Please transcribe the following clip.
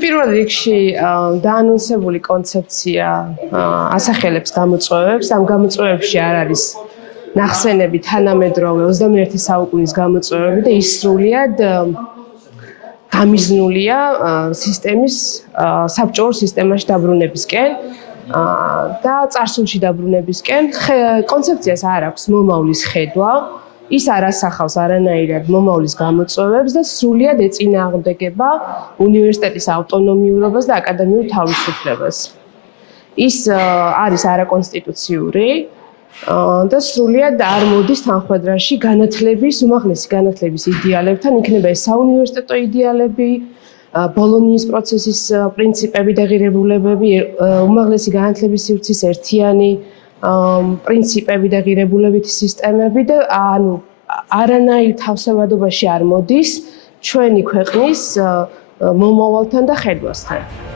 პირველ რიგში დაანონსებული კონცეფცია ასახელებს გამოწვევებს. ამ გამოწვევებში არ არის ნახსენები თანამედროვე 21 საუკუნის გამოწვევები და ის სრულიად გამიზნულია სისტემის საბჭოურ სისტემაში დაბრუნებისკენ და წარსულში დაბრუნებისკენ. კონცეფციას არ აქვს მომავლის ხედვა. ის არ ასახავს არანაირად მომავლის გამოწვევებს და სრულიად ეწინააღმდეგება უნივერსიტეტის ავტონომიურობას და აკადემიურ თავისუფლებას. ის არის არაკონსტიტუციური და სრულიად არ მოდის თანხმდრაში განათლების, უმაღლესი განათლების იდეალებთან, იქნება ეს საუნივერსიტეტო იდეალები, ბოლონიის პროცესის პრინციპები და ღირებულებები, უმაღლესი განათლების სივრცის ერთიანი პრინციპები და ღირებულებითი სისტემები და ანუ არანაირ თავსებადობაში არ მოდის ჩვენი ქვეყნის მომავალთან და ხედვასთან.